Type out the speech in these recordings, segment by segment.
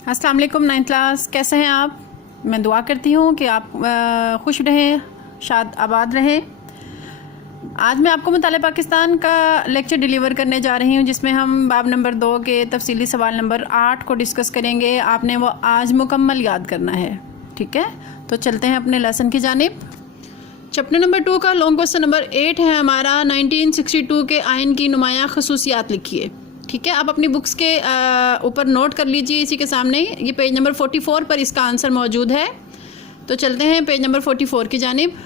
अस्सलाम वालेकुम 9th class, कैसे हैं आप? मैं दुआ करती हूँ कि आप खुश रहें, शाद आबाद रहें। आज मैं आपको मुताले पाकिस्तान का लेक्चर डिलीवर करने जा रही हूँ, जिसमें हम बाब नंबर 2 के तफसीली सवाल नंबर 8 को डिस्कस करेंगे। आपने वो आज मुकम्मल याद करना है, ठीक है? तो चलते हैं अपने लेसन की जानिब। चैप्टर नंबर 2 का लॉन्ग क्वेश्चन नंबर 8 है हमारा। 1962 के आइन की नुमायाँ खसूसियात लिखिए, ठीक है? आप अपनी बुक्स के ऊपर नोट कर लीजिए, इसी के सामने ये पेज नंबर 44 पर इसका आंसर मौजूद है। तो चलते हैं पेज नंबर 44 की जानिब।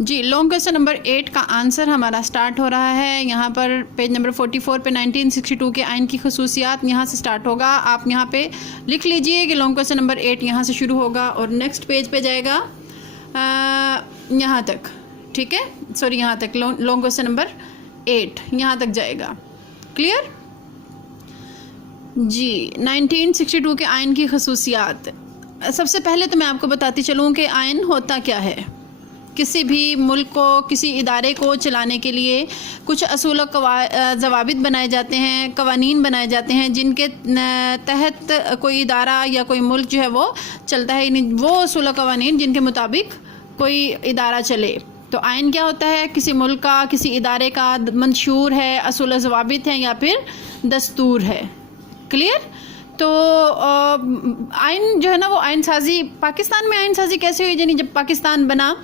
जी, लॉन्ग क्वेश्चन नंबर 8 का आंसर हमारा स्टार्ट हो रहा है यहाँ पर पेज नंबर 44 पे। 1962 के आइन की खसूसियात यहाँ से स्टार्ट होगा। आप यहाँ पे लिख लीजिए कि लॉन्ग क्वेश्चन नंबर 8 यहाँ से शुरू होगा और नेक्स्ट पेज पे जाएगा यहाँ तक, ठीक है? सॉरी, यहाँ तक लॉन्ग क्वेश्चन नंबर 8 यहाँ तक जाएगा। क्लियर? जी, 1962 के आइन की खसूसियात। सबसे पहले तो मैं आपको बताती चलूँ कि आइन होता क्या है। किसी भी मुल्क को, किसी इदारे को चलाने के लिए कुछ असूल ज़वाबित बनाए जाते हैं, कवानीन बनाए जाते हैं, जिनके तहत कोई इदारा या कोई मुल्क जो है वो चलता है। यानी वो असूल कवानीन जिनके मुताबिक कोई इदारा चले। तो आइन क्या होता है? किसी मुल्क का, किसी इदारे का मंशूर है, असूल ज़वाबित हैं या फिर दस्तूर है। क्लियर? तो आइन जो है ना, वो आइन साजी, पाकिस्तान में आइन साजी कैसे हुई? यानी जब पाकिस्तान बना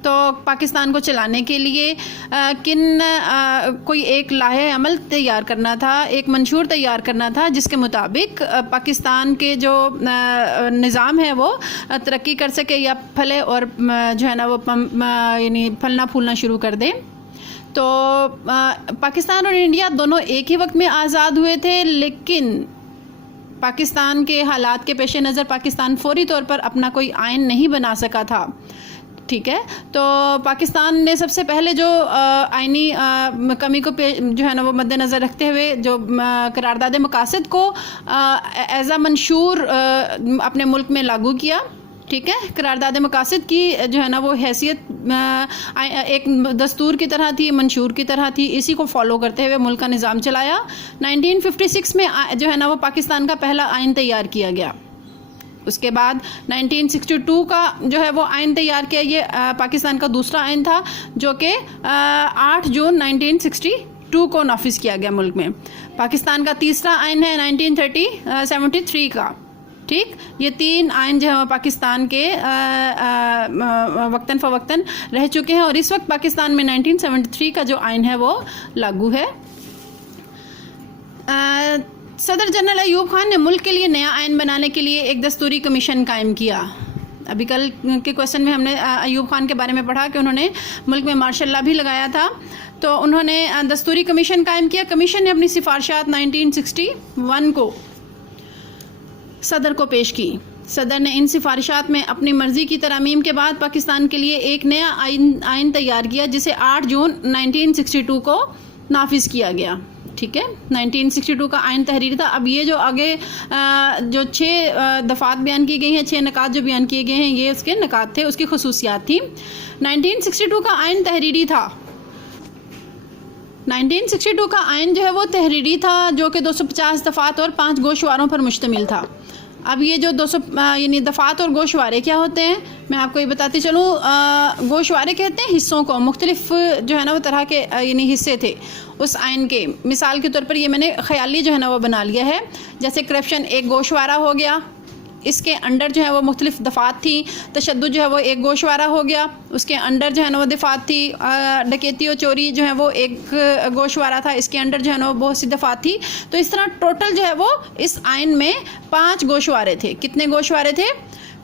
तो पाकिस्तान को चलाने के लिए कोई एक लाहे अमल तैयार करना था, एक मंशूर तैयार करना था, जिसके मुताबिक पाकिस्तान के जो निज़ाम है वो तरक्की कर सके या फले और जो है ना वो यानी फलना फूलना शुरू कर दे। तो पाकिस्तान और इंडिया दोनों एक ही वक्त में आज़ाद हुए थे, लेकिन पाकिस्तान के हालात के पेश नज़र पाकिस्तान फौरी तौर पर अपना कोई आइन नहीं बना सका था, ठीक है? तो पाकिस्तान ने सबसे पहले जो आइनी कमी को जो है ना वो मद्देनज़र रखते हुए जो करारदाद मकासद को एज़ आ मंशूर अपने मुल्क में लागू किया, ठीक है? करारदाद मकासद की जो है ना वो हैसियत एक दस्तूर की तरह थी, मंशूर की तरह थी। इसी को फॉलो करते हुए मुल्क का निज़ाम चलाया। 1956 में जो है ना वो पाकिस्तान का पहला आइन तैयार किया गया। उसके बाद 1962 का जो है वो आइन तैयार किया। ये पाकिस्तान का दूसरा आइन था, जो कि 8 जून 1962 को नाफिज किया गया मुल्क में। पाकिस्तान का तीसरा आइन है 1973 का, ठीक? ये 3 आइन जो है पाकिस्तान के वक्तन फ़वक्तन रह चुके हैं और इस वक्त पाकिस्तान में 1973 का जो आइन है वो लागू है। सदर जनरल अयूब खान ने मुल्क के लिए नया आइन बनाने के लिए एक दस्तूरी कमीशन कायम किया। अभी कल के क्वेश्चन में हमने अयूब खान के बारे में पढ़ा कि उन्होंने मुल्क में मार्शल लॉ भी लगाया था। तो उन्होंने दस्तूरी कमीशन कायम किया। कमीशन ने अपनी सिफारिशात 1961 को सदर को पेश की। सदर ने इन सिफारिशात में अपनी मर्ज़ी की तरमीम के बाद पाकिस्तान के लिए एक नया आइन तैयार किया, जिसे 8 जून 1962 को नाफिज किया गया, ठीक है? 1962 का आइन तहरीरी था। अब ये जो आगे जो 6 दफ़ात बयान की गई हैं, 6 नकात जो बयान किए गए हैं, ये उसके नकात थे, उसकी खसूसियात थी। 1962 का आइन तहरीरी था। 1962 का आइन जो है वो तहरीरी था, जो कि 250 दफ़ात और 5 गोशवारों पर मुश्तमिल था। अब ये जो 200 यानी दफ़ात और गोशवारे क्या होते हैं, मैं आपको ये बताती चलूँ। गोशवारे कहते हैं हिस्सों को। मुख्तलिफ जो है ना वो तरह के यानी हिस्से थे उस आइन के। मिसाल के तौर पर ये मैंने ख्याली जो है ना वो बना लिया है। जैसे करप्शन एक गोशवारा हो गया, इसके अंडर जो है वो मुख्तलिफ दफ़ात थी। तशद्दुद जो है वो एक गोशवारा हो गया, उसके अंडर जो है ना वो दफ़ात थी। डकैती और चोरी जो है वो एक गोशवारा था, इसके अंडर जो है ना वो बहुत सी दफ़ात थी। तो इस तरह टोटल जो है वो इस आइन में 5 गोशवारे थे। कितने गोशवारे थे?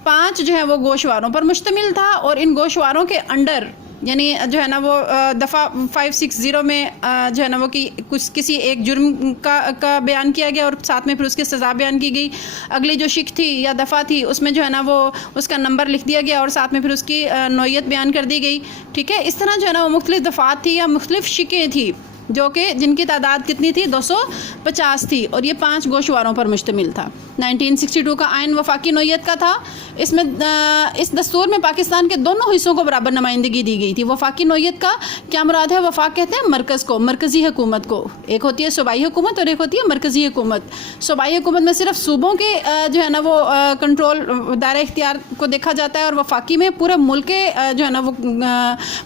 5 जो है वो गोशवारों पर मुश्तमिल था। और इन गोशवारों के अंडर यानी जो है ना वो दफ़ा 560 में जो है ना वो किसी एक जुर्म का बयान किया गया और साथ में फिर उसकी सज़ा बयान की गई। अगली जो शिक थी या दफ़ा थी, उसमें जो है ना वो उसका नंबर लिख दिया गया और साथ में फिर उसकी नौयत बयान कर दी गई, ठीक है? इस तरह जो है ना वो मुख्तलिफ दफ़ात थी या मुख्तलिफ शिकें थी, जो कि जिनकी तादाद कितनी थी? 250 थी और ये 5 गोशवारों पर मुश्तमिल था। 1962 का आइन वफाकी नौयत का था। इसमें इस दस्तूर में पाकिस्तान के दोनों हिस्सों को बराबर नुमाइंदगी दी गई थी। वफाकी नौयत का क्या मुराद है? वफाक कहते हैं मरकज़ को, मरकज़ी हुकूमत को। एक होती है सूबाई हुकूमत और एक होती है मरकज़ी हुकूमत। सूबाई हुकूमत में सिर्फ सूबों के जो है ना वो कंट्रोल दायरा इख्तियार को देखा जाता है, और वफाकी में पूरे मुल्क के जो है ना वो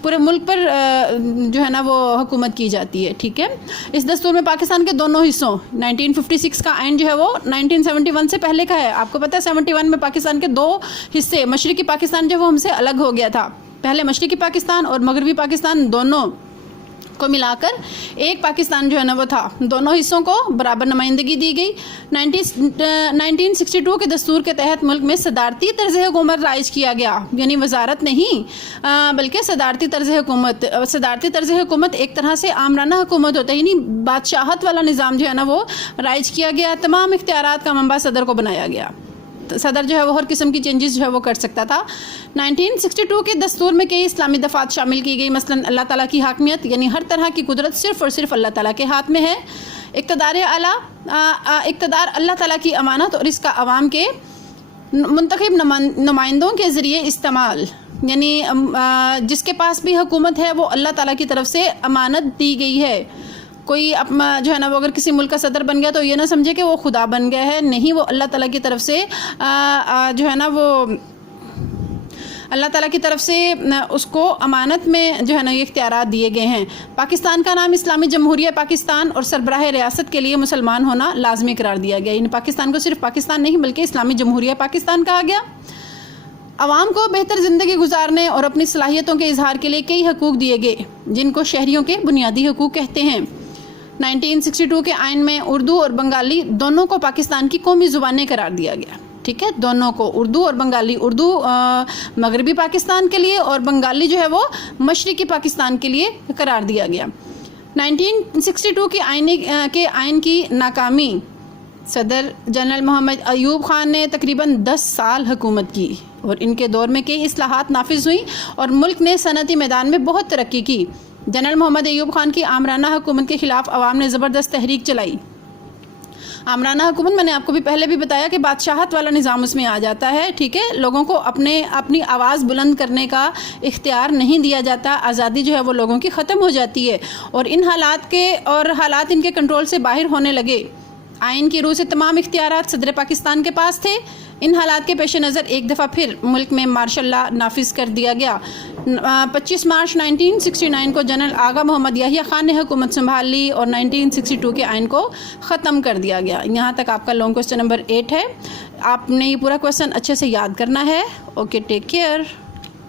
पूरे मुल्क पर जो है ना वो हुकूमत की जाती है। ठीक है, इस दस्तूर में पाकिस्तान के दोनों हिस्सों 1956 का आइन जो है वो 1971 से पहले का है। आपको पता है 71 में पाकिस्तान के दो हिस्से, मशरिकी पाकिस्तान जो वो हमसे अलग हो गया था। पहले मशरिकी पाकिस्तान और मगरबी पाकिस्तान दोनों को मिलाकर एक पाकिस्तान जो है ना वो था। दोनों हिस्सों को बराबर नुमाइंदगी दी गई। 1962 के दस्तूर के तहत मुल्क में सदारती तर्ज हुकूमत राइज किया गया, यानी वजारत नहीं बल्कि सदारती तर्ज हुकूमत। सदारती तर्ज हुकूमत एक तरह से आमराना हुकूमत होता है, यानी बादशाहत वाला निज़ाम जो है ना वो राइज किया गया। तमाम इख्तियारात का मंबा सदर को बनाया गया। सदर जो है वो हर किस्म की चेंजेस जो है वो कर सकता था। 1962 के दस्तूर में कई इस्लामी दफ़ात शामिल की गई, मसलन अल्लाह ताला की हाकमियत, यानी हर तरह की कुदरत सिर्फ़ और सिर्फ अल्लाह ताला के हाथ में है। इक़्तिदार आला, इक़्तिदार अल्लाह ताला की अमानत और इसका अवाम के मुंतखब नुमाइंदों के ज़रिए इस्तेमाल, यानी जिसके पास भी हुकूमत है वो अल्लाह ताला की तरफ से अमानत दी गई है। कोई अपना जो है ना वो अगर किसी मुल्क का सदर बन गया तो ये ना समझे कि वो खुदा बन गया है, नहीं, वो अल्लाह ताला की तरफ से जो है ना वो अल्लाह ताला की तरफ से उसको अमानत में जो है ना ये इख्तियारात दिए गए हैं। पाकिस्तान का नाम इस्लामी जमहूरिया पाकिस्तान और सरबराह रियासत के लिए मुसलमान होना लाजमी करार दिया गया। यानी पाकिस्तान को सिर्फ पाकिस्तान नहीं बल्कि इस्लामी जमहूरिया पाकिस्तान कहा गया। आवाम को बेहतर ज़िंदगी गुजारने और अपनी सलाहियतों के इजहार के लिए कई हकूक़ दिए गए, जिनको शहरियों के बुनियादी हकूक़ कहते हैं। 1962 के आइन में उर्दू और बंगाली दोनों को पाकिस्तान की कौमी ज़ुबानें करार दिया गया। ठीक है, दोनों को, उर्दू और बंगाली। उर्दू मगरबी पाकिस्तान के लिए और बंगाली जो है वो मशरिकी पाकिस्तान के लिए करार दिया गया। 1962 के आइन की नाकामी, सदर जनरल मोहम्मद अयूब ख़ान ने तकरीबन 10 साल हुकूमत की और इनके दौर में कई इस्लाहात नाफिज हुई और मुल्क ने सनअती मैदान में बहुत तरक्की की। जनरल मोहम्मद अयूब ख़ान की आमराना हुकूमत के ख़िलाफ़ अवाम ने ज़बरदस्त तहरीक चलाई। आमराना हुकूमत मैंने आपको भी पहले भी बताया कि बादशाहत वाला निज़ाम उसमें आ जाता है। ठीक है, लोगों को अपनी आवाज़ बुलंद करने का इख्तियार नहीं दिया जाता, आज़ादी जो है वो लोगों की ख़त्म हो जाती है और हालात इनके कंट्रोल से बाहर होने लगे। आइन की रूह से तमाम इख्तियारात सदर पाकिस्तान के पास थे। इन हालात के पेश नज़र एक दफ़ा फिर मुल्क में मार्शल लॉ नाफिज कर दिया गया। 25 मार्च 1969 को जनरल आगा मोहम्मद याहिया ख़ान ने हुकूमत संभाल ली और 1962 के आइन को ख़त्म कर दिया गया। यहाँ तक आपका लॉन्ग क्वेश्चन नंबर 8 है। आपने ये पूरा क्वेश्चन अच्छे से याद करना है। Okay, take care.